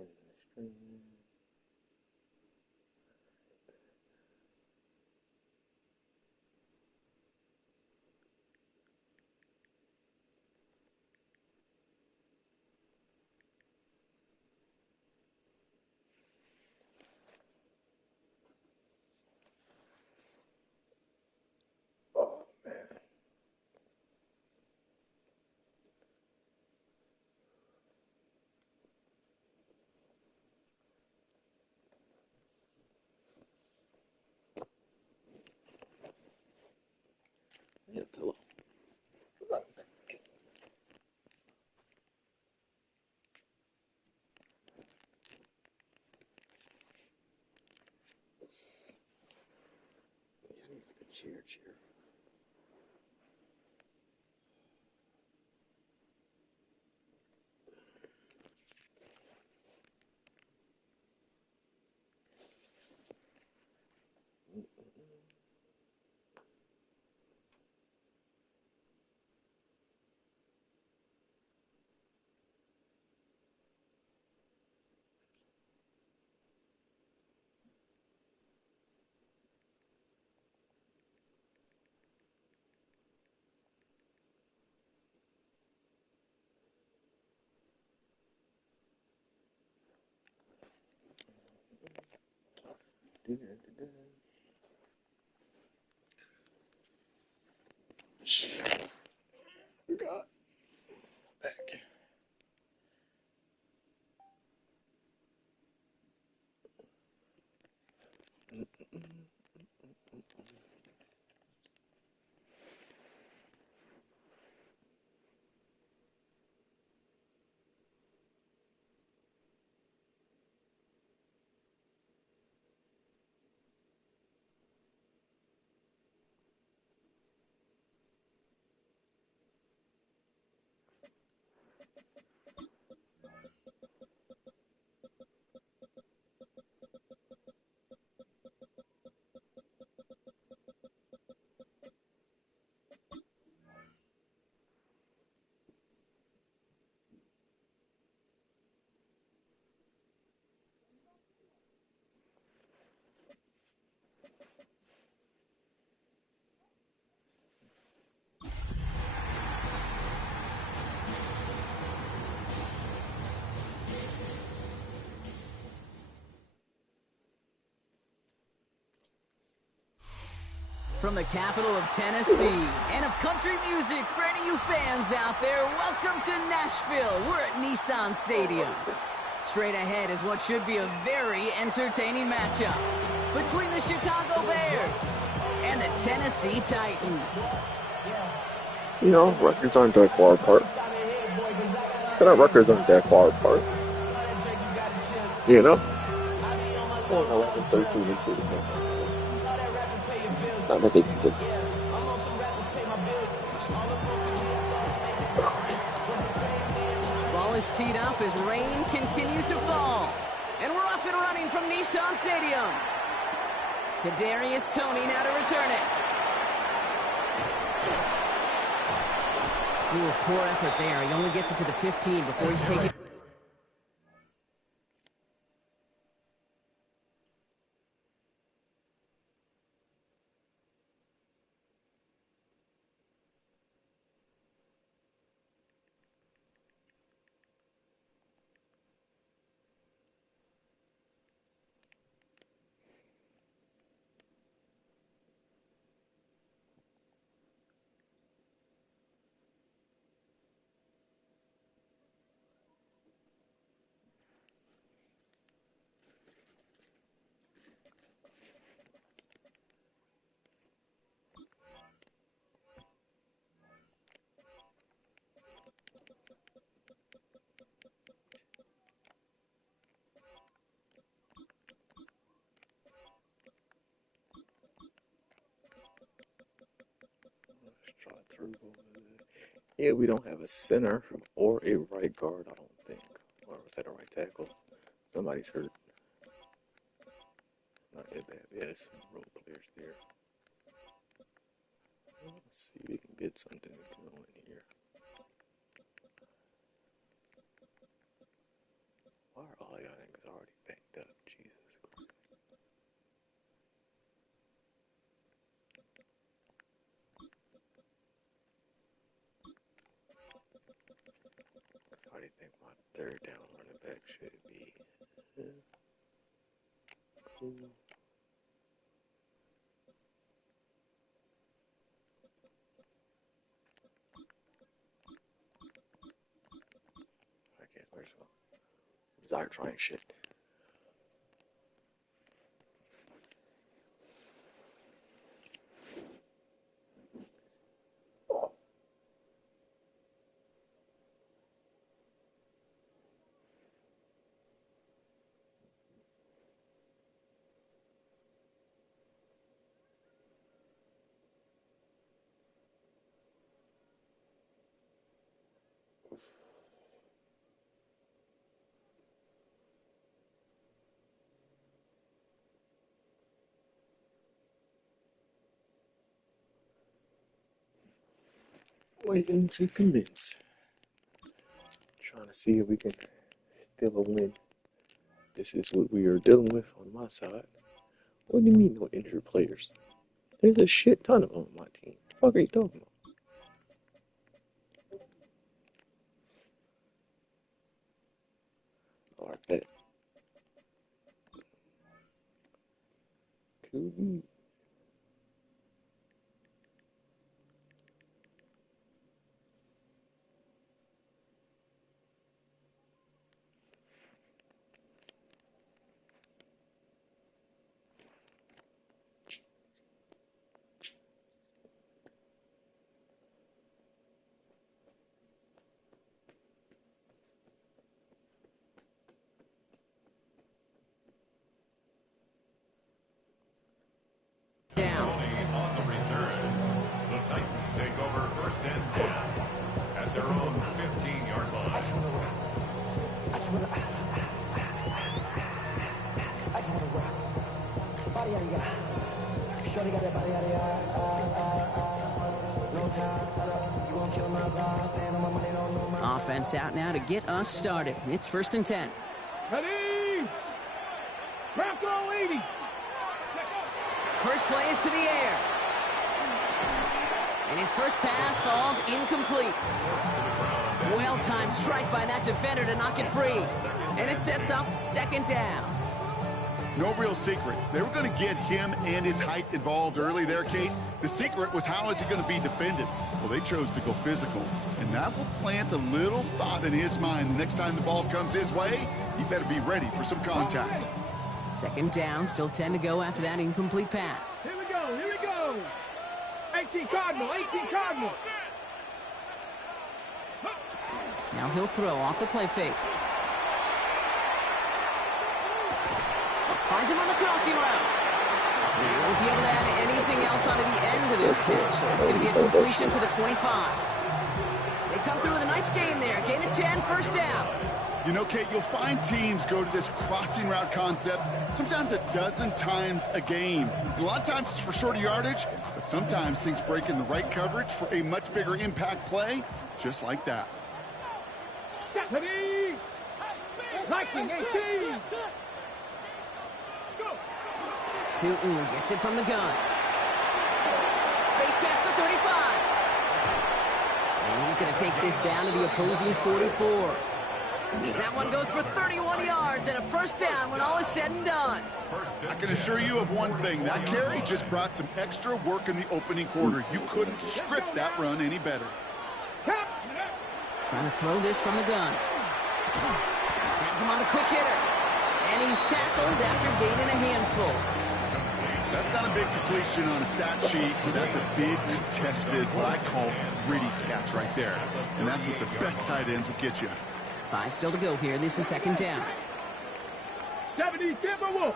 in the stream. Oh man. I need a pillow. Yeah, I need like a chair. God, back. From the capital of Tennessee and of country music, for any of you fans out there, welcome to Nashville. We're at Nissan Stadium. Straight ahead is what should be a very entertaining matchup between the Chicago Bears and the Tennessee Titans. You know, records aren't that far apart. Said our records aren't that far apart. You know? Well, 11, 13, and 2. It's not like a big difference. Ball is teed up as rain continues to fall. And we're off and running from Nissan Stadium. Kadarius Toney now to return it. Ooh, poor effort there. He only gets it to the 15 before he's taken. Yeah, we don't have a center or a right guard, I don't think. Or was that a right tackle? Somebody's hurt. Not that bad. Yeah, there's some role players there. Let's see if we can get something going here. Why are all y'all thing's already backed up. Jesus Christ. So how do you think my third down running back should be? Cool. Okay, where's Desire trying shit. Waiting to commence. Trying to see if we can still win. This is what we are dealing with on my side. What do you mean no injured players? There's a shit ton of them on my team. What are you talking about? Oh, I bet. Cool. On the return, the Titans take over 1st and 10 at their own 15-yard line. Offense out now to get us started. It's 1st and 10. Ready? Craft all 80. First play is to the air. And his first pass falls incomplete. Well-timed strike by that defender to knock it free. And it sets up 2nd down. No real secret. They were going to get him and his height involved early there, Kate. The secret was how is he going to be defended? Well, they chose to go physical. And that will plant a little thought in his mind. The next time the ball comes his way, he better be ready for some contact. 2nd down, still 10 to go after that incomplete pass. Here we go, here we go. 18 Cardinal, 18 Cardinal. Now he'll throw off the play fake. Finds him on the crossing route. He won't be able to add anything else onto the end of this catch, so it's going to be a completion to the 25. They come through with a nice gain there. Gain of 10, 1st down. You know, Kate, you'll find teams go to this crossing route concept sometimes a dozen times a game. A lot of times it's for shorter yardage, but sometimes things break in the right coverage for a much bigger impact play, just like that. Ready? Liking 18. Tootin gets it from the gun. Space pass to 35. And he's going to take this down to the opposing 44. That one goes for 31 yards and a 1st down when all is said and done. I can assure you of one thing. That carry just brought some extra work in the opening quarter. You couldn't script that run any better. Trying to throw this from the gun. Has him on the quick hitter. And he's tackled after gaining a handful. That's not a big completion on a stat sheet. That's a big, contested, what I call gritty catch right there. And that's what the best tight ends will get you. 5 still to go here. This is 2nd down. 70 Timberwolves.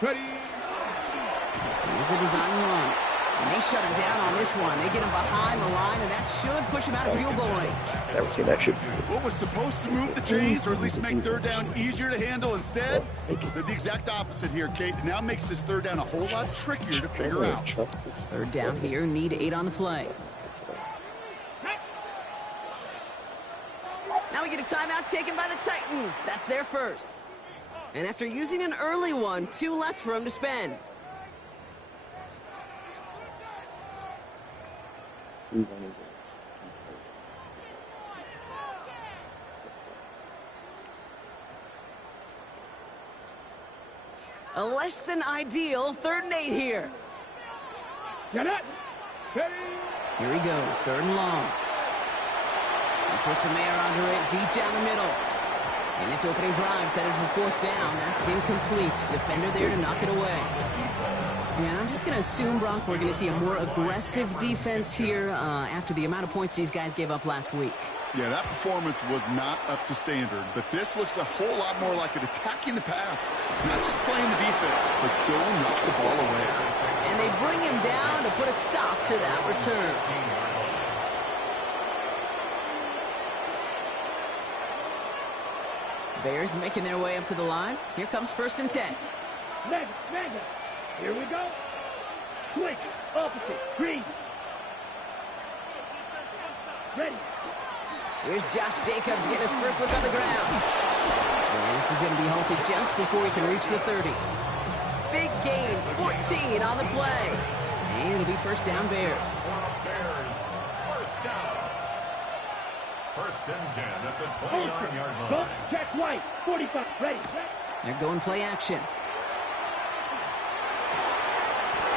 Ready? Here's a design run. And they shut him down on this one. They get him behind the line, and that should push him out of field goal range. Never seen that shit. What was supposed to move the chains, or at least make 3rd down easier to handle, instead did the exact opposite here, Kate. It now makes this 3rd down a whole lot trickier to figure out. 3rd down here, need 8 on the play. Now we get a timeout taken by the Titans. That's their first. And after using an early one, 2 left for him to spend. A less than ideal 3rd and 8 here. Get it. Steady. Here he goes, 3rd and long. He puts a mare under it deep down the middle. And this opening drive's headed for 4th down. That's incomplete. Defender there to knock it away. And I'm just going to assume, Brock, we're going to see a more aggressive defense here after the amount of points these guys gave up last week. Yeah, that performance was not up to standard, but this looks a whole lot more like it attacking the pass. Not just playing the defense, but go knock the ball away. And they bring him down to put a stop to that return. Bears making their way up to the line. Here comes 1st and 10. Mega. Here we go. Switch. Opposite. Green. Ready. Here's Josh Jacobs getting his first look on the ground. And this is going to be halted just before he can reach the 30. Big gain, 14 on the play. And it'll be 1st down Bears. Bears, 1st down. 1st and 10 at the 29-yard line. Bump, check right. 45. Ready. They're going play action.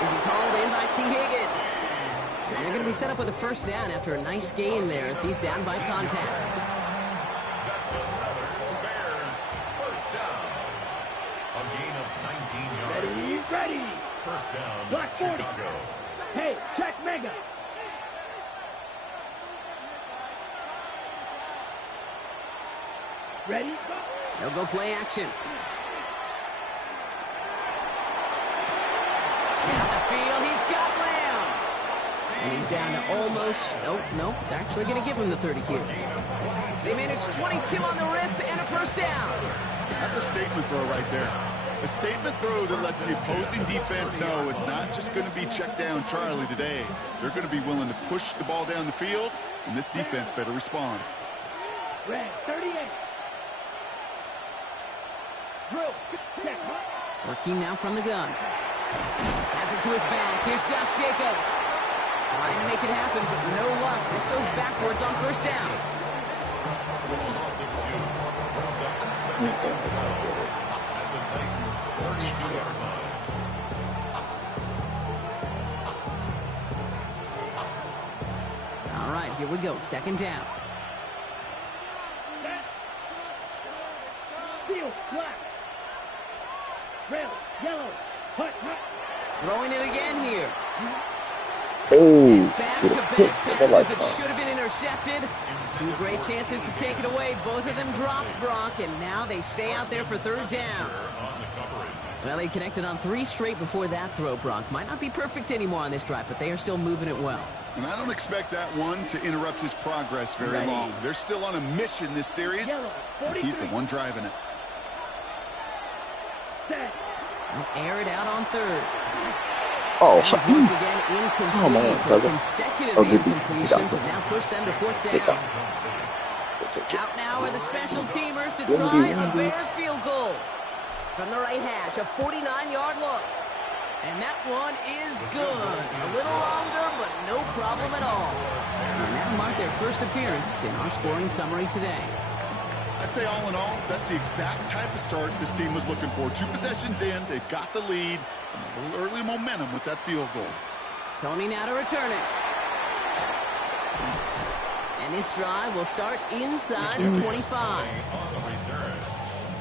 This is hauled in by T. Higgins. And they're going to be set up with a 1st down after a nice gain there as he's down by contact. That's another Bears 1st down. A gain of 19 yards. Ready. 1st down, Black 40. Chicago. Hey, check Mega. Ready. Go. They'll go play action. Down the field, he's got Lamb. And he's down to almost, nope, they're actually going to give him the 30 here. They managed 22 on the rip and a 1st down. That's a statement throw right there. A statement throw that lets the opposing defense know it's not just going to be check down Charlie today. They're going to be willing to push the ball down the field, and this defense better respond. Red 38. Drill. Check. Working now from the gun. Has it to his back. Here's Josh Jacobs. Trying to make it happen, but no luck. This goes backwards on 1st down. Loss of 2. Brings up 2nd and 12 at the Titans 32-yard line. All right, here we go. 2nd down. Field. Black. Red. Yellow. Hut. Throwing it again here. Oh, Back-to-back passes that should have been intercepted. 2 great chances to take it away. Both of them dropped, Brock, and now they stay out there for 3rd down. Well, they connected on 3 straight before that throw, Brock. Might not be perfect anymore on this drive, but they are still moving it well. And I don't expect that one to interrupt his progress very long. They're still on a mission this series. And he's the one driving it. They'll air it out on 3rd. oh, That was once again incomplete. Come on, brother. Consecutive Oh, good defense. incompletions have now pushed them to 4th down. Out now are the special teamers to try a Bears field goal. From the right hash, a 49-yard look. And that one is good. A little longer, but no problem at all. And that marked their first appearance in our scoring summary today. I'd say all in all, that's the exact type of start this team was looking for. 2 possessions in, they've got the lead, and a little early momentum with that field goal. Tony now to return it. And this drive will start inside the 25. On the return,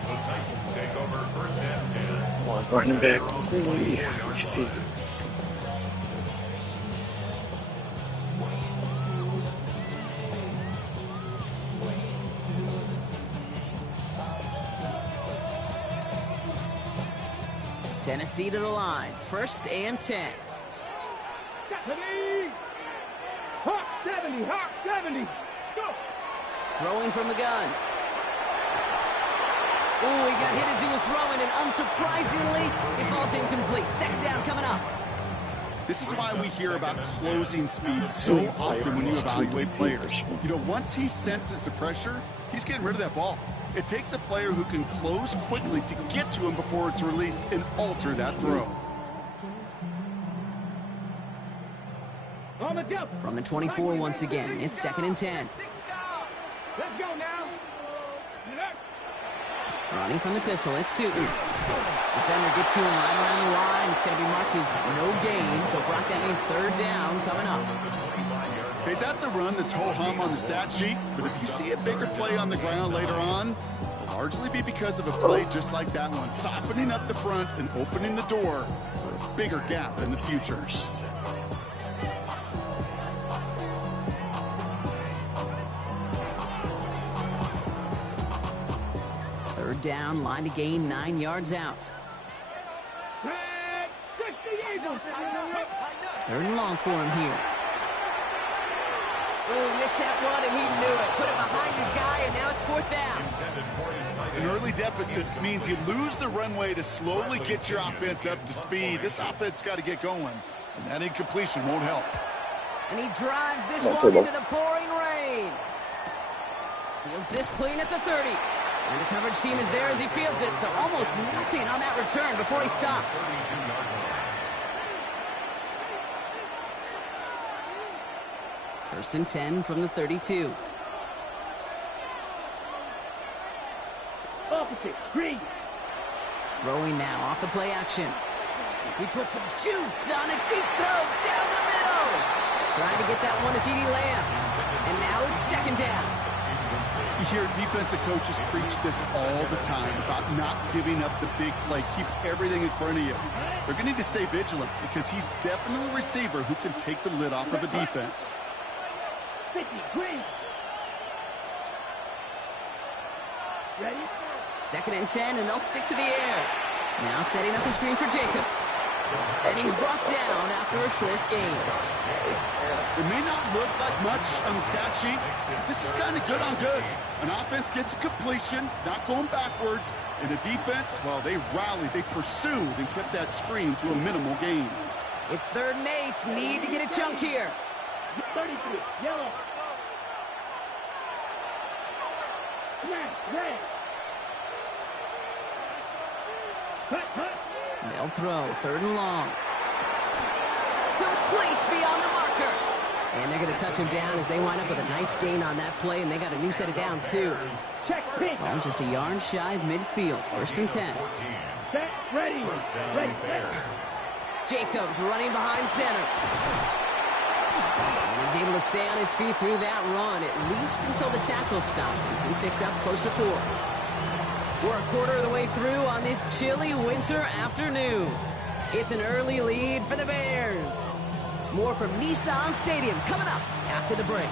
the Titans take over 1st and 10. Come on, running back. We see. Tennessee to the line. 1st and 10. Hawk 70. Hawk 70. Go. Throwing from the gun. Oh, he got hit as he was throwing, and unsurprisingly, it falls incomplete. 2nd down coming up. This is why we hear about closing speed so often when you evaluate players. You know, once he senses the pressure, he's getting rid of that ball. It takes a player who can close quickly to get to him before it's released and alter that throw. From the 24 once again, it's 2nd and 10. Let's go now. Running from the pistol, it's Tootin. Defender gets to him right around the line. It's going to be marked as no gain, so Brock, that means 3rd down coming up. Okay, that's a run that's ho-hum on the stat sheet, but if you see a bigger play on the ground later on, it'll largely be because of a play just like that one, softening up the front and opening the door for a bigger gap in the future. 3rd down, line to gain 9 yards out. 3rd and long for him here. Oh, he missed that one, and he knew it. Put it behind his guy, and now it's 4th down. An early deficit means you lose the runway to slowly get your offense up to speed. This offense got to get going, and that incompletion won't help. And he drives this one into the pouring rain. Fields this clean at the 30. And the coverage team is there as he fields it, so almost nothing on that return before he stopped. First and 10 from the 32. Opposite, green. Throwing now off the play action. He puts some juice on a deep throw down the middle. Trying to get that one to CeeDee Lamb. And now it's 2nd down. You hear defensive coaches preach this all the time about not giving up the big play. Keep everything in front of you. They're going to need to stay vigilant because he's definitely a receiver who can take the lid off of a defense. 50, green. Ready? 2nd and 10, and they'll stick to the air. Now setting up the screen for Jacobs. And he's brought down after a short gain. It may not look like much on the stat sheet. This is kind of good on good. An offense gets a completion, not going backwards. And a defense, well, they rallied, they pursued, and kept that screen to a minimal gain. It's 3rd and 8. Need to get a chunk here. 33, yellow. Red. Cut. They'll throw 3rd and long. Complete beyond the marker. And they're going to touch him down as they wind up with a nice gain on that play, and they got a new set of downs, too. Check, pitch. Ball just a yard shy of midfield. 1st and 10. Set, ready. Jacobs running behind center. And he's able to stay on his feet through that run, at least until the tackle stops him. He picked up close to 4. We're a quarter of the way through on this chilly winter afternoon. It's an early lead for the Bears. More from Nissan Stadium coming up after the break.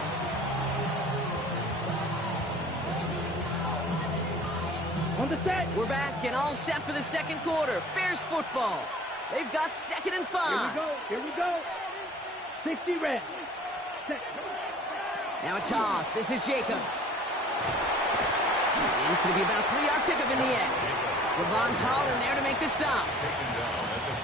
On the set. We're back and all set for the 2nd quarter. Bears football. They've got 2nd and 5. Here we go. 60 red. Set. Now a toss. This is Jacobs. And it's going to be about a 3-yard pickup in the end. Devon Holland there to make the stop.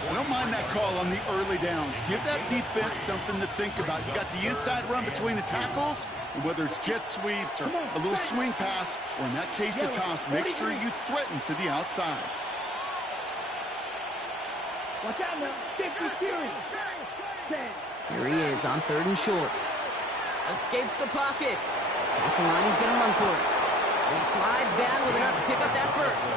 I don't mind that call on the early downs. Give that defense something to think about. You got the inside run between the tackles, and whether it's jet sweeps or a little swing pass, or in that case a toss, make sure you threaten to the outside. Watch out now. 50 series. 10. Here he is on 3rd and short. Escapes the pocket. That's the line, he's going to run for it. And he slides down with enough to pick up that first.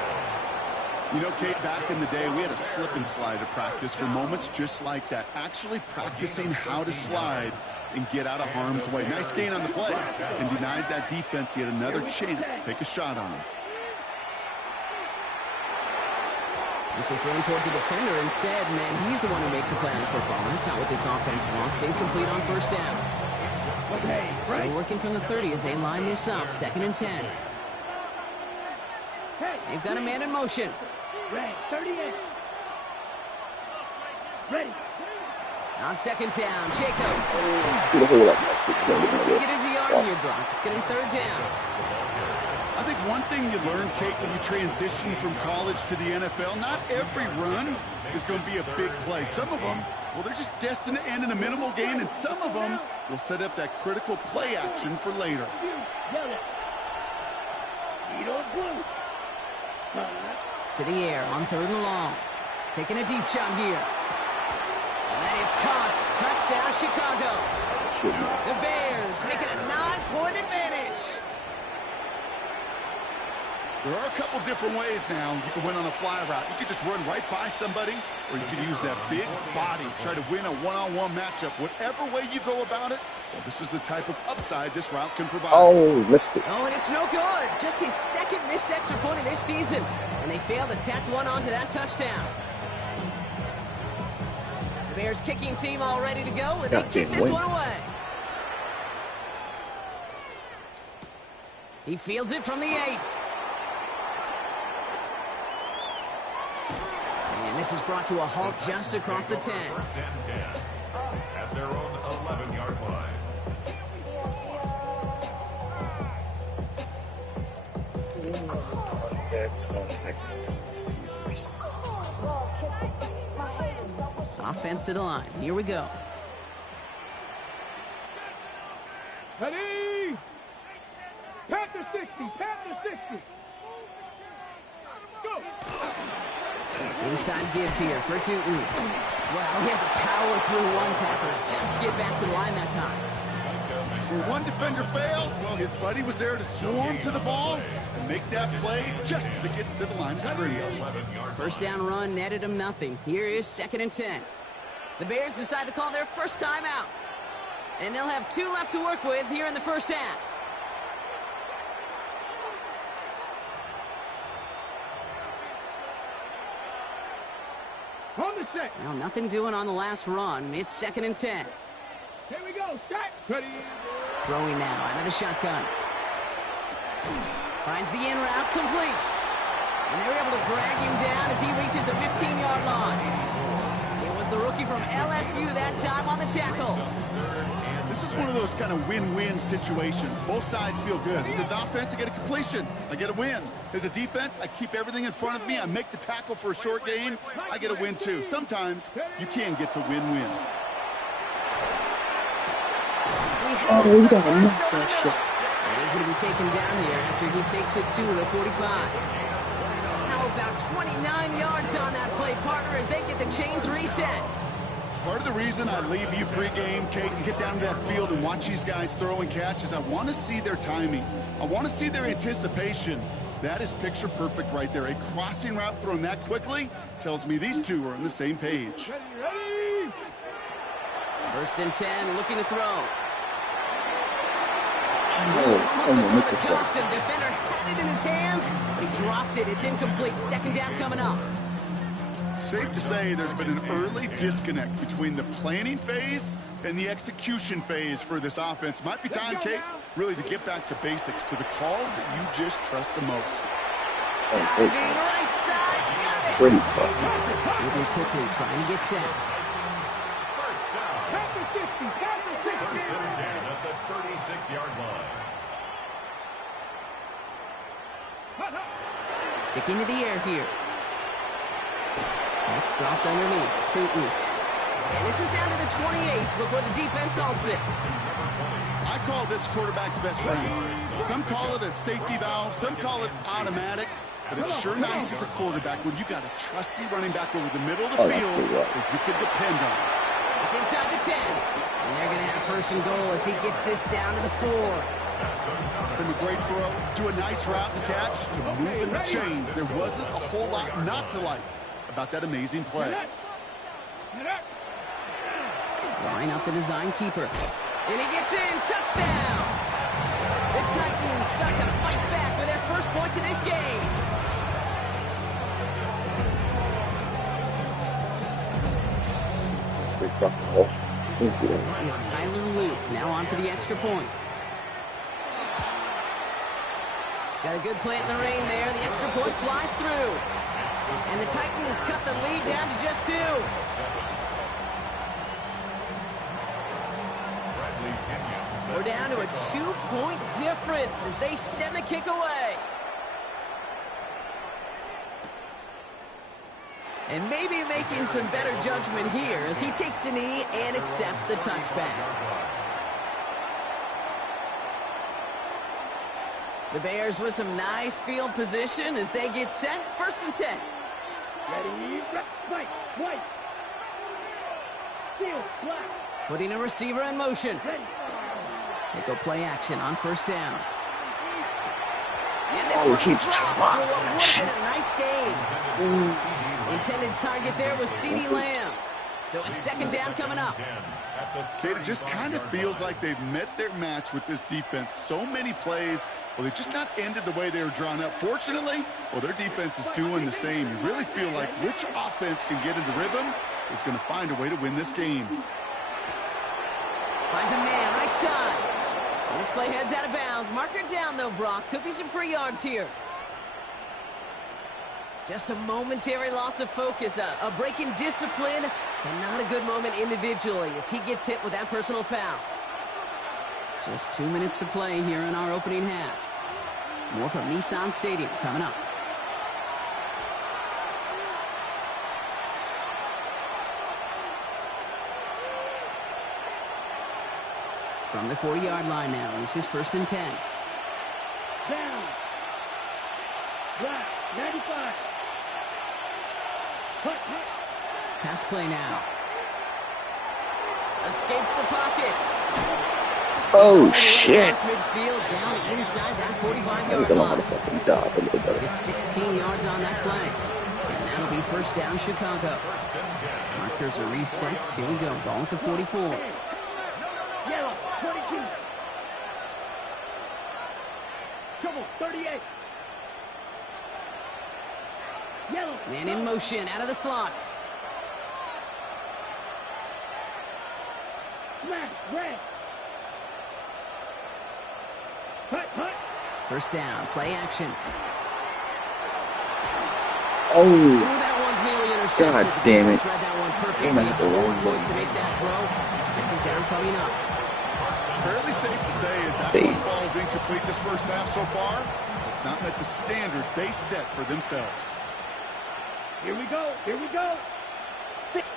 You know, Kate, back in the day, we had a slip and slide to practice for moments just like that. Actually practicing how to slide and get out of harm's way. Nice gain on the play, and denied that defense yet another chance to take a shot on him. This is thrown towards a defender instead, and he's the one who makes a play on football. That's not what this offense wants. Incomplete on 1st down. Okay, right. So working from the 30 as they line this up. 2nd and 10. They've got a man in motion. Red, 38. Ready. On 2nd down, Jacobs. Look at that. He can get his yard here, Brock. It's going to be 3rd down. I think one thing you learn, Kate, when you transition from college to the NFL, not every run is going to be a big play. Some of them, well, they're just destined to end in a minimal gain, and some of them will set up that critical play action for later. To the air on 3rd and long. Taking a deep shot here. And that is caught. Touchdown, Chicago. The Bears making a 9-point advantage. There are a couple different ways now you can win on a fly route. You could just run right by somebody, or you could use that big body, try to win a one-on-one matchup. Whatever way you go about it, well, this is the type of upside this route can provide. Oh, missed it. Oh, and it's no good. Just his second missed extra point of this season. And they failed to tack one onto that touchdown. The Bears kicking team all ready to go, and they kick this one away. He fields it from the 8. And this is brought to a halt just across the 10. 1st and 10 at their own 11-yard line. Next contact receivers. Offense to the line. Here we go. Ready? Panther 60, Panther 60. Go. Inside give here for Tootin. Well, he had to power through one tackler just to get back to the line that time. Where one defender failed, well, his buddy was there to swarm to the ball and make that play just as it gets to the line of scrimmage. 1st down run netted him nothing. Here is 2nd and 10. The Bears decide to call their first time out. And they'll have 2 left to work with here in the 1st half. On the set. Well, nothing doing on the last run. It's 2nd and 10. Here we go. Set. Ready. Throwing now out of the shotgun. Finds the in route complete. And they're able to drag him down as he reaches the 15-yard line. It was the rookie from LSU that time on the tackle. This is one of those kind of win-win situations. Both sides feel good. As an offense, I get a completion. I get a win. As a defense, I keep everything in front of me. I make the tackle for a short gain. I get a win, too. Sometimes you can get to win-win. Oh, we got enough pressure. He's going to be taken down here after he takes it to the 45. How about 29 yards on that play, partner, as they get the chains reset. Part of the reason I leave you pregame, Kate, and get down to that field and watch these guys throw and catch is I want to see their timing. I want to see their anticipation. That is picture perfect right there. A crossing route thrown that quickly tells me these two are on the same page. Ready. 1st and 10, looking to throw. Oh, Almost for the custom. Defender had it in his hands. He dropped it. It's incomplete. 2nd down coming up. Safe to say there's been an early disconnect between the planning phase and the execution phase for this offense. Might be time, Kate, really to get back to basics, to the calls that you just trust the most. Diving right side. Got it. Pretty tough. Moving quickly, trying to get set. 1st down. Panther 60, Panther 60. 1st and 10 at the 36-yard line. Sticking to the air here. That's dropped underneath. Tootin. And this is down to the 28 before the defense halts it. I call this quarterback's best friend. Some call it a safety valve, some call it automatic, but it's sure nice as a quarterback when you got a trusty running back over the middle of the field that you can depend on. It's inside the 10. And they're going to have 1st and goal as he gets this down to the 4. From a great throw to a nice route and catch to moving the chains, there wasn't a whole lot not to like about that amazing play. Line up the design keeper. And he gets in. Touchdown! The Titans start to fight back with their first points of this game. Big drop the ball. Easy. Is Tyler Luke now on for the extra point. Got a good plant in the rain there. The extra point flies through. And the Titans cut the lead down to just 2. Bradley Pinion We're down to a 2-point difference as they send the kick away. And maybe making some better judgment here as he takes a knee and accepts the touchback. The Bears with some nice field position as they get set. 1st and 10. Ready, right, right. Steal, black. Putting a receiver in motion. Ready. They go play action on 1st down. And this Oh, one's he dropped dropped for what that would shit. have been a nice game. Intended target there was CeeDee Lamb. So it's 2nd down coming up. Kate, it just kind of feels like they've met their match with this defense. So many plays, well, they've just not ended the way they were drawn up. Fortunately, well, their defense is doing the same. You really feel like which offense can get into rhythm is going to find a way to win this game. Finds a man right side. This play heads out of bounds. Marker down, though, Brock. Could be some free yards here. Just a momentary loss of focus, a break in discipline, and not a good moment individually as he gets hit with that personal foul. Just 2 minutes to play here in our opening half. More from Nissan Stadium coming up. From the 40-yard line now, this is 1st and 10. Down. Black, 95. Hut, hut. Pass play now. Escapes the pocket. Oh, shit. Midfield down inside that I'm 45-yard gonna line. motherfucking die a little better. It's 16 yards on that play. And that'll be 1st down, Chicago. Markers are reset. Here we go. Ball at the 44. Yellow, 22. Trouble, 38. Yellow. Man in motion, out of the slot. Smash, red. Hut, hut. 1st down, play action. Oh, Ooh, that one's nearly intercepted. God The damn it. defense read that one perfectly. Damn it. No choice to make that throw. 2nd down coming up. Fairly safe to say is that Safe. one falls incomplete this 1st half so far. It's not met the standard they set for themselves. Here we go, here we go.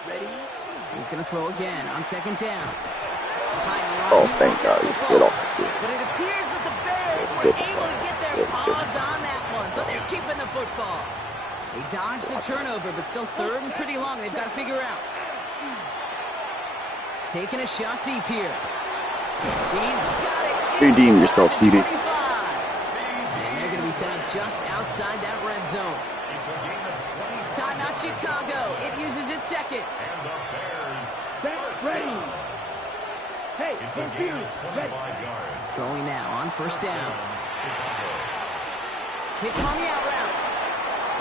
Ready. He's going to throw again on 2nd down. Oh, thank God. Get off the field. But it appears that the Bears Let's were get the able to ball. get their Let's paws get the on that one, so they're keeping the football. They dodged the turnover, but still 3rd and pretty long. They've got to figure out. Taking a shot deep here. He's got it. Redeem yourself, inside the CD. 25. And they're going to be set up just outside that red zone. Timeout Chicago. It uses its 2nd. That's ready. Hey, confused. Ready. Going now on 1st down. Hits him on the out route.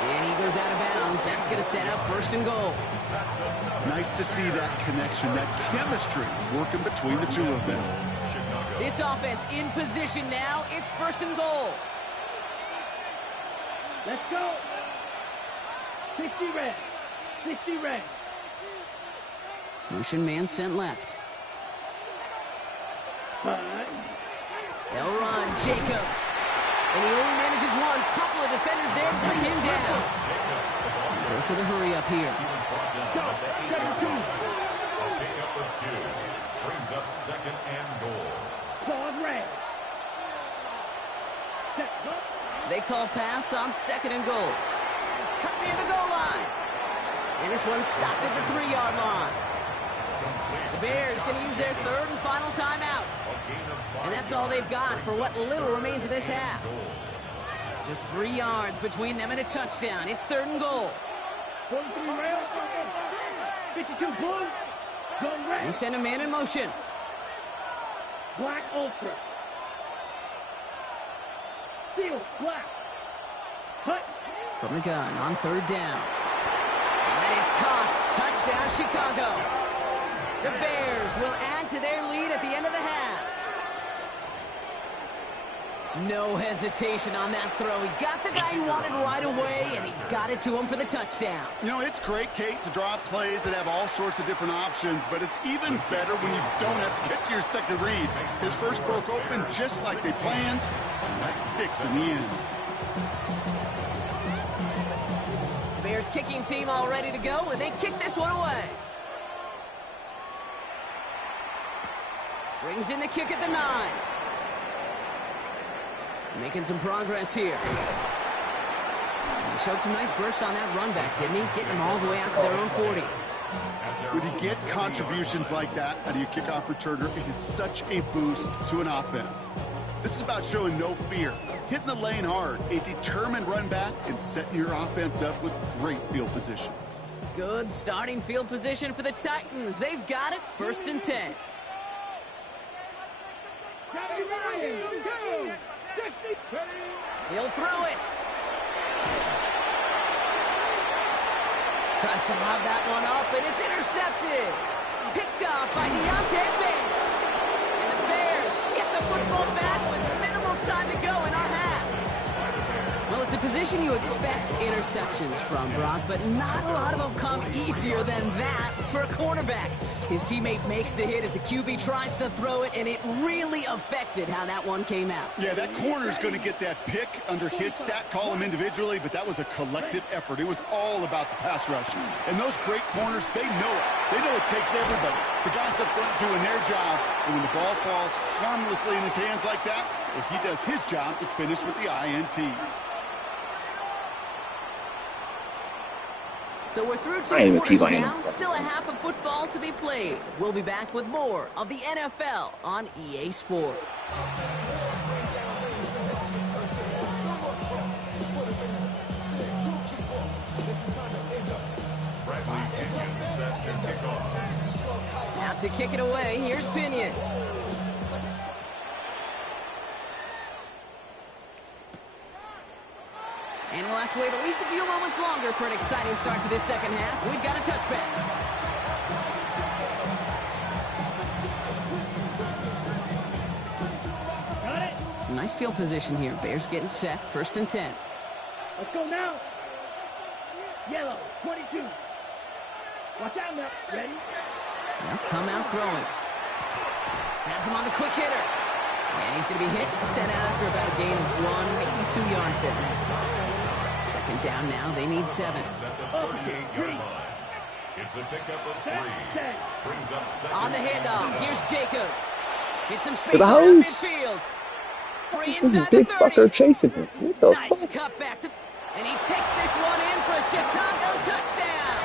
And he goes out of bounds. That's going to set up 1st and goal. Nice to see that connection, that chemistry working between the two of them. This offense in position now. It's 1st and goal. Let's go. 60 red. 60 red. Motion man sent left. Hut. They'll run. Jacobs. And he only manages one. Couple of defenders there to bring him down. Goes to the hurry up here. Go. 17. A pickup of 2 brings up 2nd and goal. Pause red. Set up. They call pass on 2nd and goal. Cut near the goal line. And this one's stopped at the 3-yard line. The Bears going to use their 3rd and final timeout. And that's all they've got for what little remains of this half. Just 3 yards between them and a touchdown. It's 3rd and goal. 43 rail. 52 blue. Go They red. send a man in motion. Black ultra. Steel black. Hut. From the gun on 3rd down. And that is caught. Touchdown, Chicago. The Bears will add to their lead at the end of the half. No hesitation on that throw. He got the guy he wanted right away, and he got it to him for the touchdown. You know, it's great, Kate, to draw up plays and have all sorts of different options, but it's even better when you don't have to get to your second read. His first broke open just like they planned. That's 6 in the end. The Bears kicking team all ready to go, and they kick this one away. Brings in the kick at the 9. Making some progress here. He showed some nice bursts on that run back, didn't he? Getting them all the way out to their own 40. When you get contributions like that out of your kickoff returner, it is such a boost to an offense. This is about showing no fear, hitting the lane hard, a determined run back, and setting your offense up with great field position. Good starting field position for the Titans. They've got it, 1st and 10. He'll throw it. Tries to lob that one up, and it's intercepted. Picked off by Deontay Banks. And the Bears get the football back with minimal time to go in our half. Well, it's a position you expect interceptions from, Brock, but not a lot of them come easier than that for a cornerback. His teammate makes the hit as the QB tries to throw it, and it really affected how that one came out. Yeah, that corner's going to get that pick under his stat column individually, but that was a collective effort. It was all about the pass rush. And those great corners, they know it. They know it takes everybody. The guys up front doing their job, and when the ball falls harmlessly in his hands like that, well, he does his job to finish with the INT. So we're through 2 quarters now, still a half of football to be played. We'll be back with more of the NFL on EA Sports. Bradley Pinion set to kick off. Now to kick it away, here's Pinion. And we'll have to wait at least a few moments longer for an exciting start to this second half. We've got a touchback. Some nice field position here. Bears getting set. 1st and 10. Let's go now. Yellow, 22. Watch out now. Ready? Now come out throwing. Has him on the quick hitter. And he's going to be hit and sent out after about a gain of 1, maybe 2 yards there. Second down now. They need 7. At the 38-yard line. It's a pickup of 3. Brings up second. On the handoff, here's Jacobs. Hits some To space the around house. midfield. Free This inside big the 30. fucker chasing him. What the Nice fuck? cut back to... And he takes this one in for a Chicago touchdown.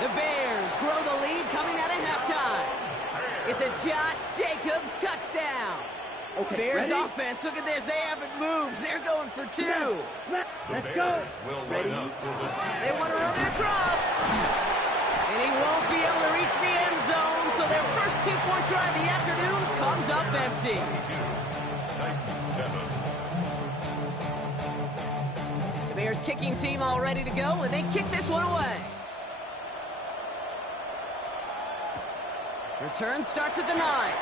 The Bears grow the lead coming out of halftime. It's a Josh Jacobs touchdown. Okay, Bears ready? offense, look at this. They haven't moved. They're going for 2. Let's go. Will line up for the They want to run it across. And he won't be able to reach the end zone, so their first 2-point try of the afternoon comes up empty. Titans 7. The Bears kicking team all ready to go, and they kick this one away. Return starts at the 9.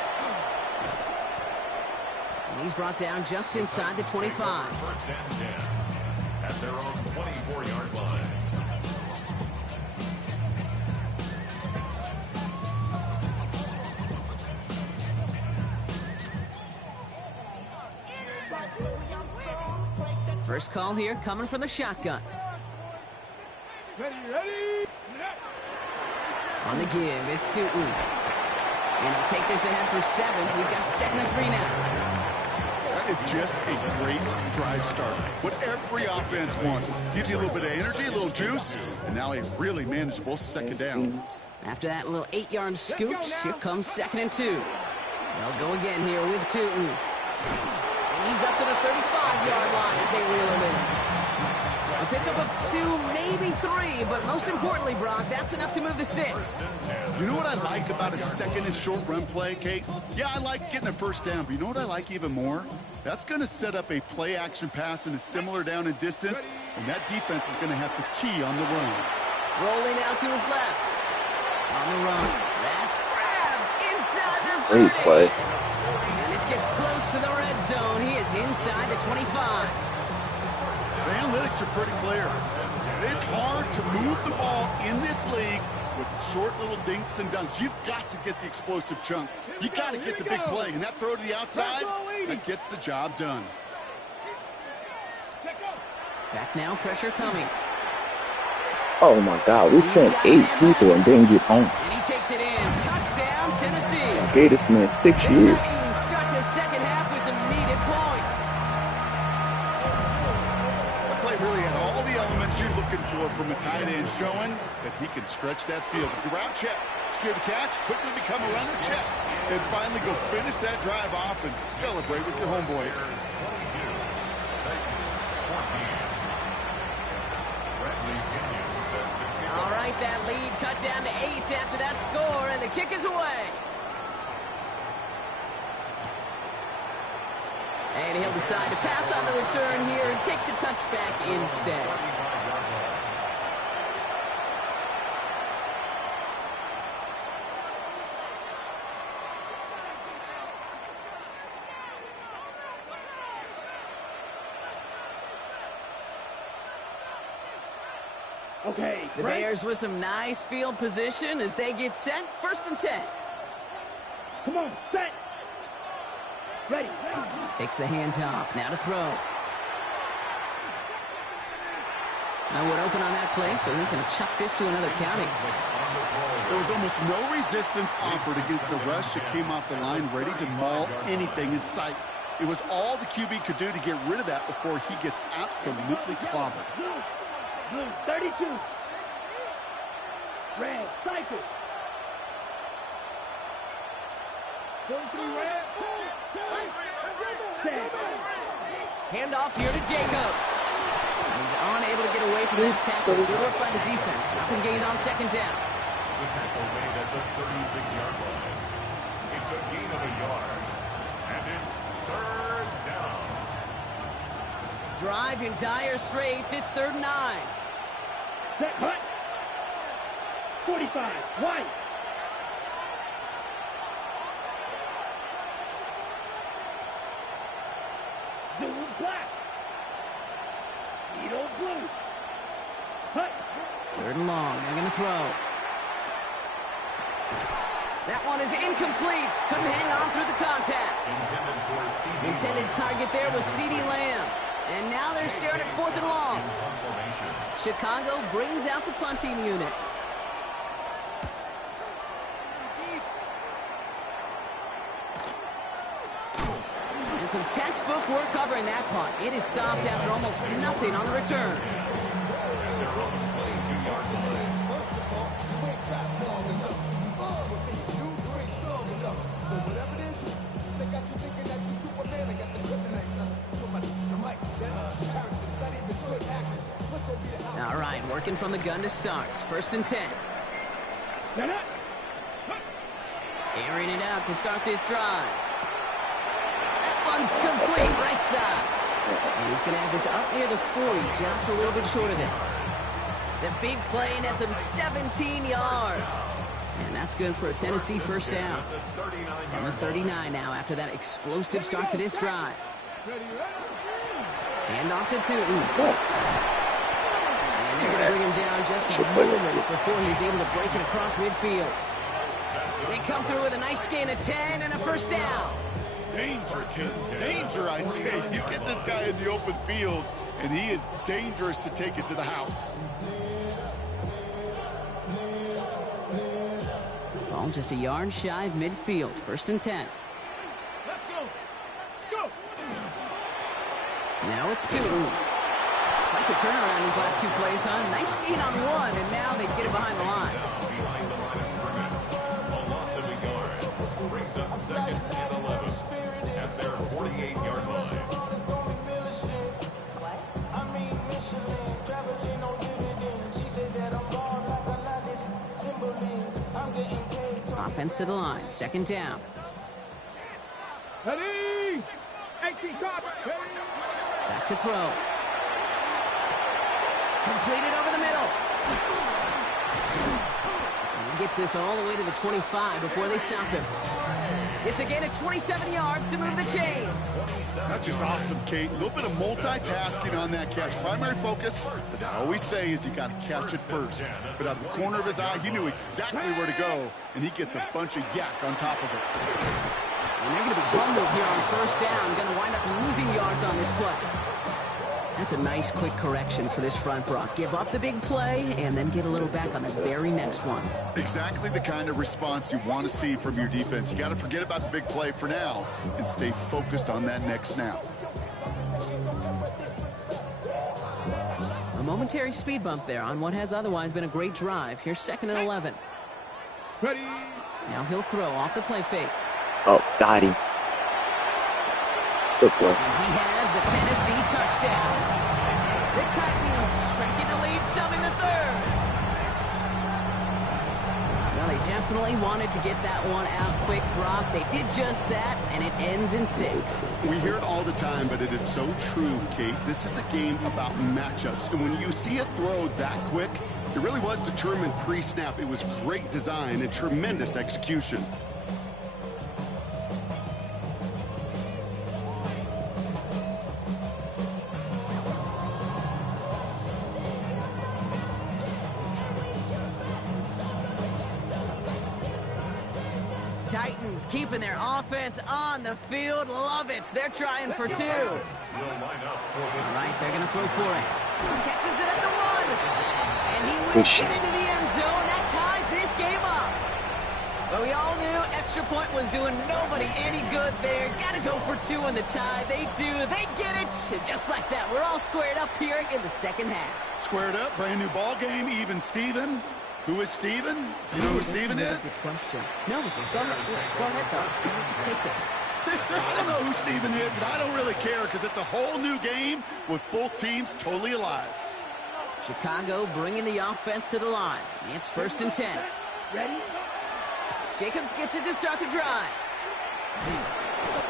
And he's brought down just inside the 25. 1st and 10. At their own 24-yard line. First call here coming from the shotgun. Ready, ready. On the give, it's Tootin. And he'll take this ahead for 7. We've got 2nd and 3 now. That is just a great drive start. What every offense wants. Gives you a little bit of energy, a little juice, and now a really manageable second down. After that little 8-yard scoot, here comes 2nd and 2. They'll go again here with Tootin. And he's up to the 35-yard line as they reel him in. A pickup of 2, maybe 3, but most importantly, Brock, that's enough to move the sticks. You know what I like about a second and short run play, Kate? Yeah, I like getting a first down, but you know what I like even more? That's going to set up a play action pass in a similar down and distance, and that defense is going to have to key on the run. Rolling out to his left. On the run. That's grabbed inside the 30. Great play. And this gets close to the red zone. He is is inside the 25. The analytics are pretty clear. It's hard to move the ball in this league with short little dinks and dunks. You've got to get the explosive chunk. You got to get the big play, and that throw to the outside, that gets the job done. Back now, pressure coming. Oh my God, we sent 8 people and didn't get home. And he takes it in. Touchdown, Tennessee. Gave this man 6 The years. Titans start the second half with some needed points. The play really had all the elements you're looking for from a tight end, showing that he can stretch that field. If you route check, secure the catch, quickly become a runner check, and finally go finish that drive off and celebrate with your homeboys. All right, that lead cut down to 8 after that score, and the kick is away. And he'll decide to pass on the return here and take the touchback instead. Okay, The Bears with some nice field position as they get set. 1st and 10. come on, set. Ready. Takes the handoff. Now to throw. No one open on that play, so he's going to chuck this to another county. There was almost no resistance offered against the rush that came off the line, ready to maul anything in sight. It was all the QB could do to get rid of that before he gets absolutely clobbered. Blue, 32. Red, cycle. 43 red. Set. Handoff here to Jacobs. He's unable to get away from that tackle. Good work by the defense. Nothing gained on 2nd down. The tackle made at the 36-yard line. It's a gain of a yard. And it's 3rd down. Drive in dire straits. It's 3rd and 9. Set, cut. 45, white. Blue, black. Needle, blue. Cut. 3rd and long. They're going to throw. That one is incomplete. Couldn't hang on through the contact. Intended target there was CeeDee Lamb. And now they're staring at 4th and long. Chicago brings out the punting unit. And some textbook work covering that punt. It is stopped after almost nothing on the return. All right, working from the gun to start. 1st and 10. Airing it out to start this drive. That one's complete, right side. And he's going to have this up near the 40, just a little bit short of it. The big play nets him 17 yards. And that's good for a Tennessee 1st down. On the 39 now after that explosive start to this drive. Hand off to Tootin. And they're going to bring him down just a moment before he's able to break it across midfield. They come through with a nice gain of 10 and a 1st down. Danger, I say. You get this guy in the open field, and he is dangerous to take it to the house. Ball just a yard shy of midfield. 1st and 10. Let's go. Let's go. Now it's Tootin. Like a turnaround these last 2 plays, huh? Nice gain on 1, and now they get it behind the line. Behind the line of scrimmage. A loss of a yard. Brings up 2nd and 11 at their 48-yard line. Offense to the line. 2nd down. Ready. 18 card. Back to throw. Completed over the middle. And he gets this all the way to the 25 before they stop him. It's a gain of 27 yards to move the chains. That's just awesome, Kate. A little bit of multitasking on that catch. Primary focus, as I always say, is you got to catch it first. But out of the corner of his eye, he knew exactly where to go, and he gets a bunch of yak on top of it. And they're going to be humbled here on first down. Going to wind up losing yards on this play. That's a nice quick correction for this front, Brock. Give up the big play and then get a little back on the very next one. Exactly the kind of response you want to see from your defense. You got to forget about the big play for now and stay focused on that next snap. A momentary speed bump there on what has otherwise been a great drive. Here's 2nd and 11. Ready. Now he'll throw off the play fake. Oh, got him. Good play. And he has the Tennessee touchdown. The Titans shrinking the lead some in the third. Well, they definitely wanted to get that one out quick, Brock. They did just that, and it ends in 6. We hear it all the time, but it is so true, Kate. This is a game about matchups. And when you see a throw that quick, it really was determined pre-snap. It was great design and tremendous execution. Titans keeping their offense on the field. Love it. They're trying for 2. All right, they're going to throw for it. Catches it at the 1. And he will get into the end zone. That ties this game up. But we all knew extra point was doing nobody any good there. Got to go for 2 in the tie. They do. They get it. Just like that. We're all squared up here in the second half. Squared up, brand new ball game, even Steven. Who is Steven? You know who Steven is? Good question. No, go ahead, though. Take it. I don't know who Steven is, and I don't really care because it's a whole new game with both teams totally alive. Chicago bringing the offense to the line. It's 1st and 10. Ready. Jacobs gets it to start the drive.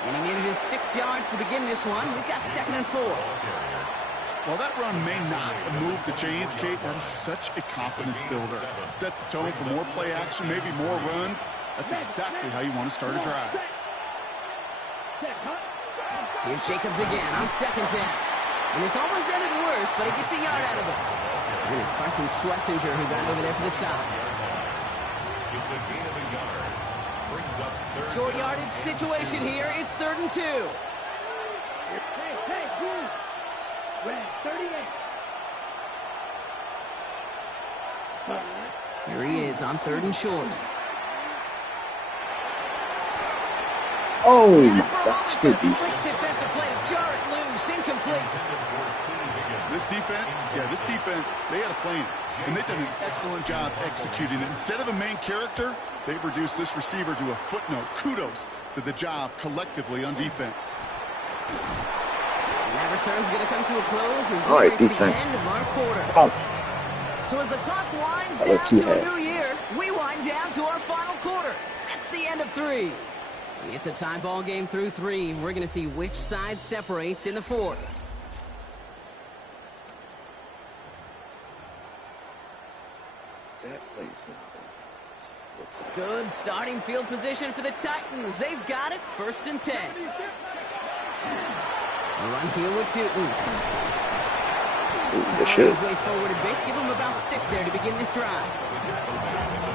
And he manages 6 yards to begin this one. We've got 2nd and 4. While that run may not move the chains, Kate, that is such a confidence builder. It sets the tone for more play action, maybe more runs. That's exactly how you want to start a drive. Here's Jacobs again on 2nd down. And this almost ended worse, but it gets a yard out of us. And it's Carson Schlesinger who got over there for the stop. It's a gain of a yard. Brings up third. Short yardage situation here. It's 3rd and 2. Hey, boom. Red 38. Here he is on 3rd and short. Oh my gosh, good defense. Great defensive play to jar it loose. Incomplete. This defense, they had a plan, and they've done an excellent job executing it. Instead of a main character, they've reduced this receiver to a footnote. Kudos to the job collectively on defense. And that return's going to come to a close. All right, defense. The end of our quarter. Oh, So as the clock winds How down about 2 to a halves? new year, we wind down to our final quarter. That's the end of 3. It's a tie ball game through 3. We're going to see which side separates in the 4th. that plays now. What's that? Good starting field position for the Titans. They've got it. 1st and 10. A run here with Tootin. Good shit. His way forward a bit. Give him about 6 there to begin this drive.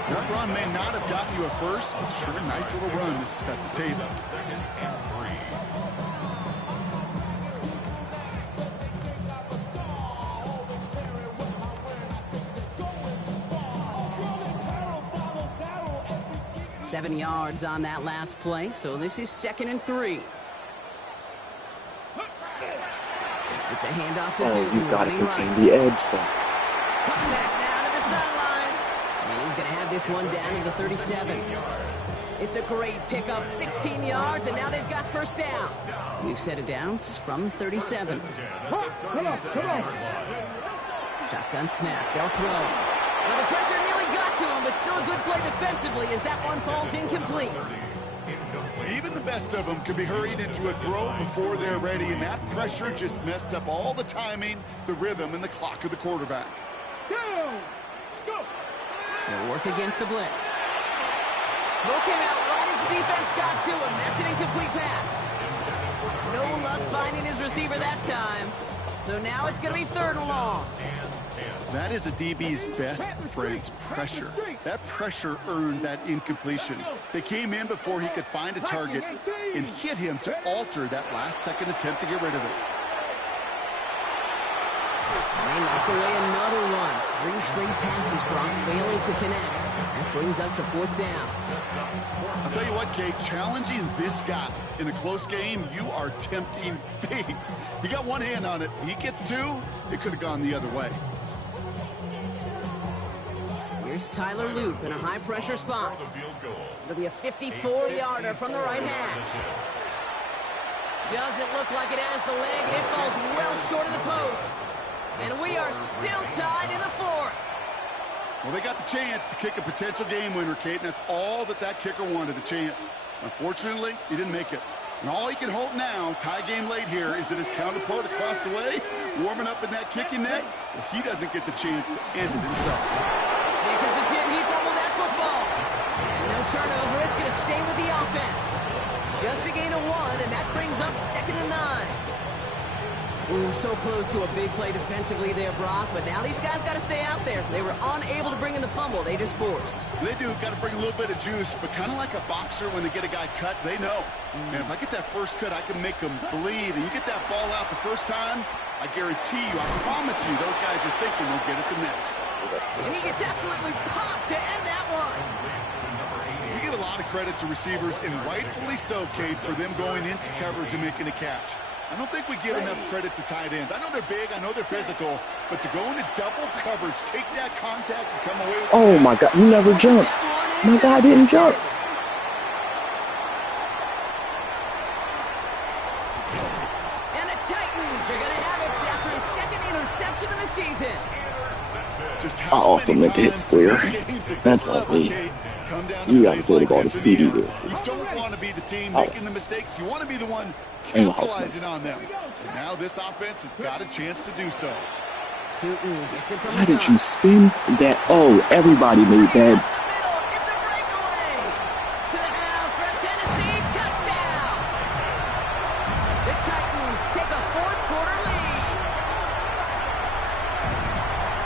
That run may not have gotten you a first, but sure, a nice little run to set the table. 2nd and 3. Seven yards on that last play, so this is 2nd and 3. It's a handoff to Tootin. You gotta running contain right. the edge, son. Back now to the sideline. And he's going to have this one down to the 37. It's a great pickup, 16 yards, and now they've got 1st down. New set of downs from 37. Come on. Shotgun snap, they'll throw. Well, the pressure nearly got to him, but still a good play defensively as that one falls incomplete. Even the best of them can be hurried into a throw before they're ready, and that pressure just messed up all the timing, the rhythm, and the clock of the quarterback. They'll work against the blitz. Throw came out right as the defense got to him. That's an incomplete pass. No luck finding his receiver that time. So now it's going to be 3rd and long. That is a DB's best friend, pressure. That pressure earned that incompletion. They came in before he could find a target and hit him to alter that last-second attempt to get rid of it. And they knock away another one. 3 straight passes, Brock, failing to connect. That brings us to 4th down. I'll tell you what, Kate, challenging this guy in a close game, you are tempting fate. He got one hand on it. He gets 2, it could have gone the other way. Here's Tyler Loop in a high-pressure spot. It'll be a 54-yarder from the right hash. Doesn't look like it has the leg, and it falls well short of the posts. And we are still tied in the 4th. Well, they got the chance to kick a potential game winner, Kate, and that's all that kicker wanted, a chance. Unfortunately, he didn't make it. And all he can hope now, tie game late here, is that his counterpart across the way, warming up in that kicking net, well, he doesn't get the chance to end it himself. Jacobs is hit, and he fumbled that football. And no turnover, it's going to stay with the offense. Just a gain of 1, and that brings up 2nd and 9. Ooh, so close to a big play defensively there, Brock, but now these guys got to stay out there. They were unable to bring in the fumble. They just forced. They do. Got to bring a little bit of juice, but kind of like a boxer when they get a guy cut, they know. And if I get that first cut, I can make them bleed. And you get that ball out the first time, I guarantee you, I promise you, those guys are thinking they'll get it the next. And he gets absolutely popped to end that one. We give a lot of credit to receivers, and rightfully so, Kate, for them going into coverage and making a catch. I don't think we give enough credit to tight ends. I know they're big, I know they're physical, but to go into double coverage, take that contact, and come away with Oh my God, you never jumped. My guy didn't jump. And the Titans are going to have it after his 2nd interception of the season. I also meant to hit square. That's on me. You gotta throw the ball to CD there. You don't want to be the team making the mistakes. You want to be the one Ain't no capitalizing on them. And now this offense has got a chance to do so. Tootin gets it from How the did you spin that? Oh, everybody made that. It's a breakaway. To the house for a Tennessee touchdown. The Titans take a 4th quarter lead.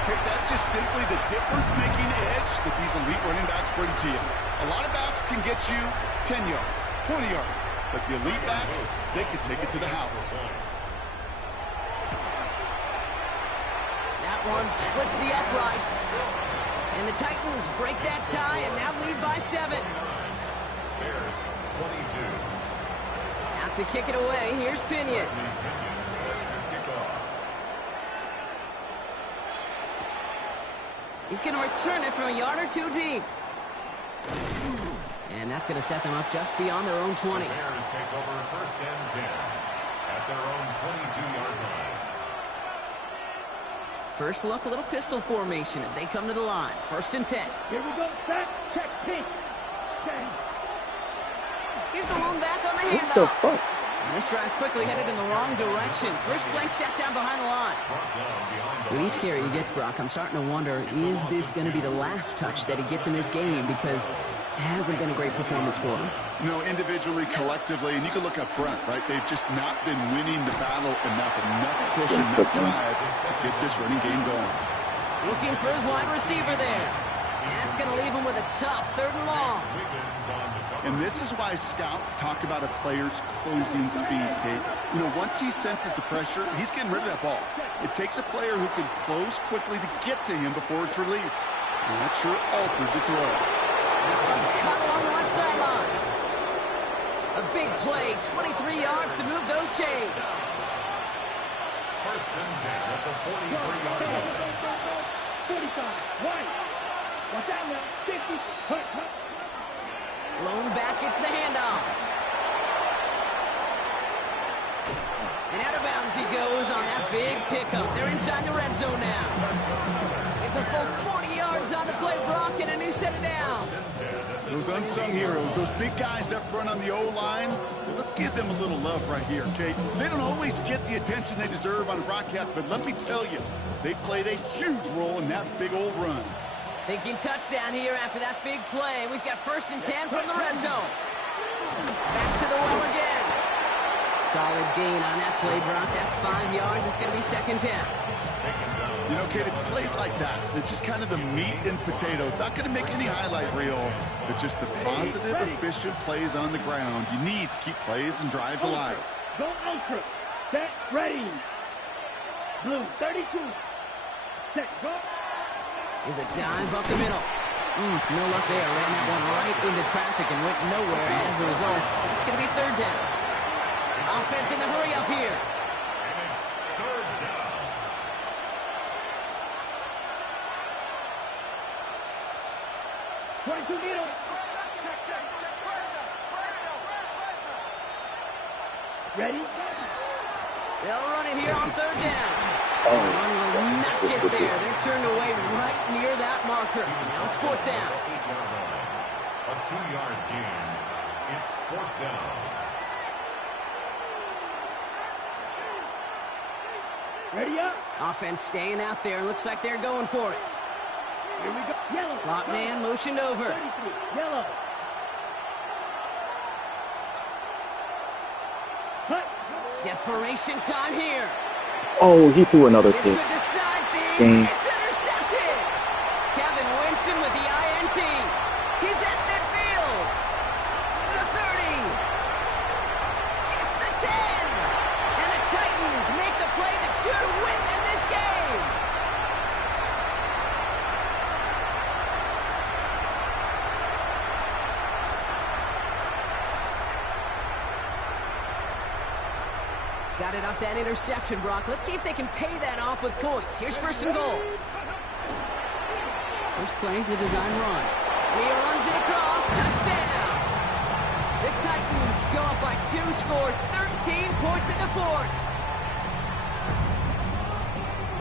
Okay, that's just simply the difference-making edge that these elite running backs bring to you. A lot of backs can get you 10 yards, 20 yards, but the elite backs, they can take it to the house. That one splits the uprights. And the Titans break that tie and now lead by 7. Bears 22. Out to kick it away, here's Pinion. Set to kick off. He's going to return it from a yard or 2 deep. And that's going to set them up just beyond their own 20. The Bears take over 1st and 10 at their own 22-yard line. First look, a little pistol formation as they come to the line. 1st and 10. Here we go. Set. Check. Pink. Here's the lone back on the What the handoff. fuck? And this drive's quickly headed in the wrong direction. First play set down behind the line. Brought down behind the With each carry he gets, Brock, I'm starting to wonder, is this going to be the last touch that he gets in this game? Because it hasn't been a great performance for him. You know, individually, collectively, and you can look up front, right? They've just not been winning the battle enough push, enough drive to get this running game going. Looking for his wide receiver there. And that's going to leave him with a tough 3rd and long. And this is why scouts talk about a player's closing speed, Kate. You know, once he senses the pressure, he's getting rid of that ball. It takes a player who can close quickly to get to him before it's released. And that sure altered the throw. This one's cut along the left sideline. A big play, 23 yards to move those chains. 1st and 10 at the 43-yard line. 45. White. Watch out now. 50. Hut. Lone back gets the handoff. And out of bounds he goes on that big pickup. They're inside the red zone now. It's a full 40 yards on the play, Brock, and a new set of downs. Those unsung heroes, those big guys up front on the O-line, well, let's give them a little love right here, okay? They don't always get the attention they deserve on a broadcast, but let me tell you, they played a huge role in that big old run. Thinking touchdown here after that big play. We've got 1st and 10 from the red zone. Back to the well again. Solid gain on that play, Brock. That's 5 yards. It's going to be second down. You know, Kate, it's plays like that. It's just kind of the meat and potatoes. Not going to make any highlight reel, but just the positive, efficient plays on the ground. You need to keep plays and drives alive. Go ultra. Set. Ready. Blue. 32. Set. Go. Is a dive up the middle. No luck there. Ran that one right into traffic and went nowhere as a result. It's going to be third down. Offense in the hurry up here. And it's third down. meters. Ready? They'll run it here on third down. The run will not get there. They're turned away right near that marker. Now it's fourth down. A 2-yard gain. It's fourth down. Ready up. Offense staying out there. Looks like they're going for it. Here we go. Yellow. Slot man motioned over. 33. Yellow. Cut. Desperation time here. Oh, he threw another This pick. could decide things. Dang. It's intercepted. Kevin Winston with the INT. He's at midfield. The 30. Gets the 10. And the Titans make the play that should win them this game. Got it off that interception, Brock. Let's see if they can pay that off with points. Here's first and goal. First play's a design run. He runs it across. Touchdown. The Titans go up by 2 scores. 13 points in the fourth.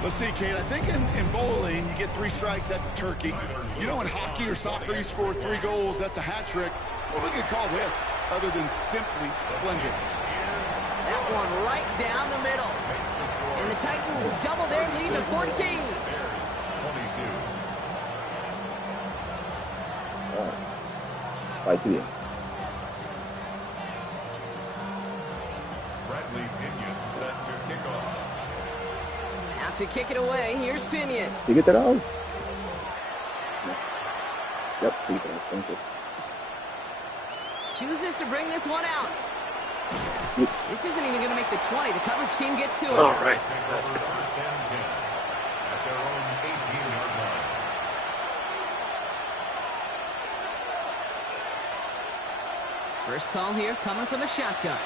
Let's see, Kate, I think in bowling, you get 3 strikes, that's a turkey. You know, in hockey or soccer, you score 3 goals, that's a hat trick. What we could call this, other than simply splendid? That one right down the middle. And the Titans double their lead to 14. Bears 22. Right to the end. Bradley Pinion set to kick off. Out to kick it away. Here's Pinion. See, get to the house. Yep, defense. Thank you. Chooses to bring this one out. Yep. This isn't even going to make the 20. The coverage team gets to it. All right, let's go. First and 10 at their own 18-yard line. First call here coming from the shotgun.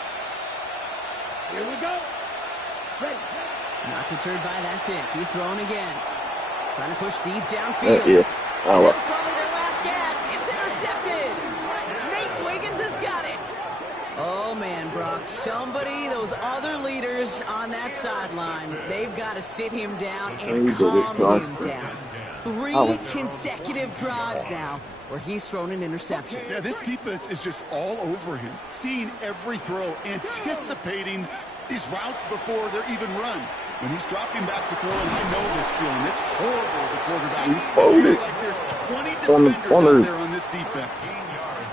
Here we go. Ready. Not deterred by that pick. He's throwing again. Trying to push deep downfield. Yeah. And All that's right. probably their last gasp. It's intercepted. Nate Wiggins has got it. Oh, man, Brock. Somebody, those other leaders on that sideline, they've got to sit him down and He did it to calm him us. down. 3 Oh. consecutive drives now where he's thrown an interception. Yeah, this defense is just all over him, seeing every throw, anticipating these routes before they're even run. When he's dropping back to throw, and I know this feeling, it's horrible as a quarterback. He folded. It's like there's 20 On the- defenders on the- out there on this defense.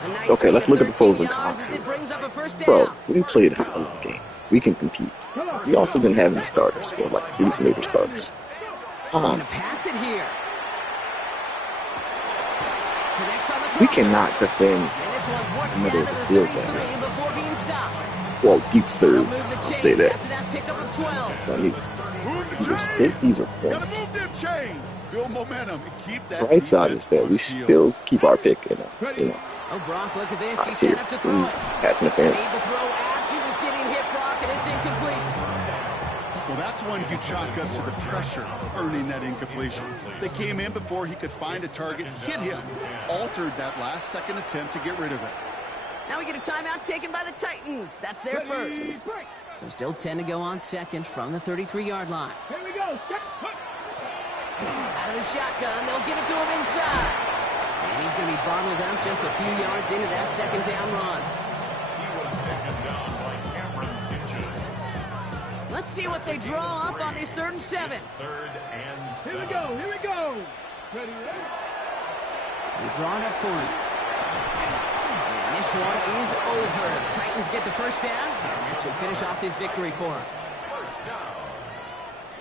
A nice Okay, let's gain of look at the pros 13 and yards cons as it brings up a first Bro, down. we played a hell of a game. We can compete. We also didn't have any starters, or like 3 major starters. Come on. Gonna pass it here. Connects on the We crosser. cannot defend, And this one's worked the middle down of to the the field 33 before being stopped. well, deep They'll move thirds. the I'll say chains that. after that pickup of 12. So I need either safeties or Gotta points. move them chains, build momentum, and keep that Right side defense is that on we its should heels. still keep our pick in a, Oh, Brock, look at this. top He's tier set up to throw it. pass Made interference. the throw as he was getting hit, Brock, and it's incomplete. Well, that's one you chalk up to the pressure earning that incompletion. They came in before he could find a target, hit him, altered that last-second attempt to get rid of it. Now we get a timeout taken by the Titans. That's their first. So still 10 to go on second from the 33-yard line. Here we go. Set. Cut. Out of the shotgun, they'll give it to him inside. And he's going to be bottled up just a few yards into that second down run. He was taken down by Cameron Kitchens. Let's see what they draw up on this 3rd and 7. Third and Here 7. we go. Here we go. Ready. Ready. They draw it up for him. And this one is over. The Titans get the first down. And that stretch and finish off this victory for them. First down.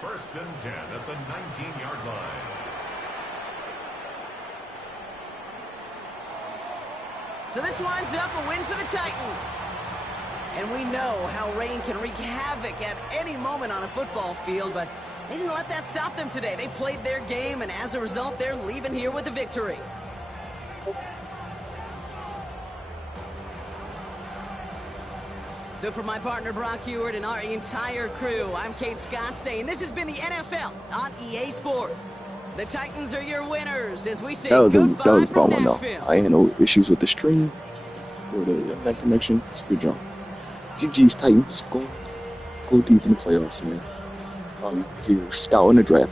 1st and 10 at the 19-yard line. So this winds up a win for the Titans. And we know how rain can wreak havoc at any moment on a football field, but they didn't let that stop them today. They played their game, and as a result, they're leaving here with a victory. So for my partner Brock Heward and our entire crew, I'm Kate Scott saying this has been the NFL on EA Sports. The Titans are your winners as we say That was goodbye from phenomenal. Nashville. I ain't no issues with the stream or the internet connection. It's a good job. GG's Titans. Go deep in the playoffs, man. You're scouting the draft.